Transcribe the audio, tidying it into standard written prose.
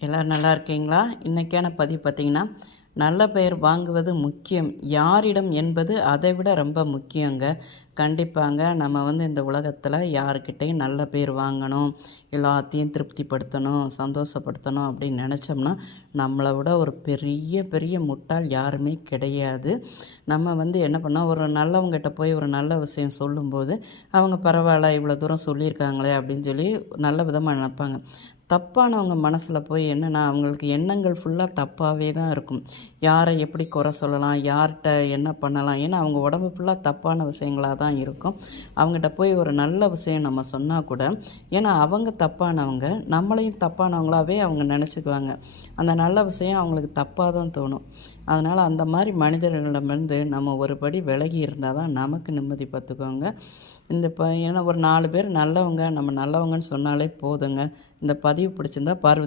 எல்லோரும் நல்லா இருக்கீங்களா? இன்றைக்கான பதிவு பார்த்திங்கன்னா, நல்ல பெயர் வாங்குவது முக்கியம், யாரிடம் என்பது அதை விட ரொம்ப முக்கியங்க. கண்டிப்பாங்க. நம்ம இந்த உலகத்தில் யாருக்கிட்டேயும் நல்ல பேர் வாங்கணும், எல்லாத்தையும் திருப்திப்படுத்தணும், சந்தோஷப்படுத்தணும் அப்படின்னு நினச்சோம்னா, நம்மளை விட ஒரு பெரிய பெரிய முட்டாள் யாருமே கிடையாது. நம்ம என்ன பண்ணோம், ஒரு நல்லவங்ககிட்ட போய் ஒரு நல்ல விஷயம் சொல்லும்போது, அவங்க பரவாயில்ல இவ்வளோ தூரம் சொல்லியிருக்காங்களே அப்படின்னு சொல்லி நல்ல விதமாக நினைப்பாங்க. தப்பானவங்க மனசில் போய் என்னென்னா, அவங்களுக்கு எண்ணங்கள் ஃபுல்லாக தப்பாகவே தான் இருக்கும். யாரை எப்படி குறை சொல்லலாம், யார்கிட்ட என்ன பண்ணலாம், ஏன்னா அவங்க உடம்பு ஃபுல்லாக தப்பான விஷயங்களாக தான் இருக்கும். அவங்ககிட்ட போய் ஒரு நல்ல விஷயம் நம்ம சொன்னால் கூட, ஏன்னா அவங்க தப்பானவங்க, நம்மளையும் தப்பானவங்களாகவே அவங்க நினச்சிக்குவாங்க. அந்த நல்ல விஷயம் அவங்களுக்கு தப்பாக தான் தோணும். அதனால் அந்த மாதிரி மனிதர்களிடமிருந்து நம்ம ஒரு படி விலகி இருந்தால் தான் நமக்கு நிம்மதி. பார்த்துக்கோங்க. ஏன்னா ஒரு 4 பேர் நல்லவங்க, நம்ம நல்லவங்கன்னு சொன்னாலே போதுங்க. இந்த பதிவு பிடிச்சிருந்தா பார்வதி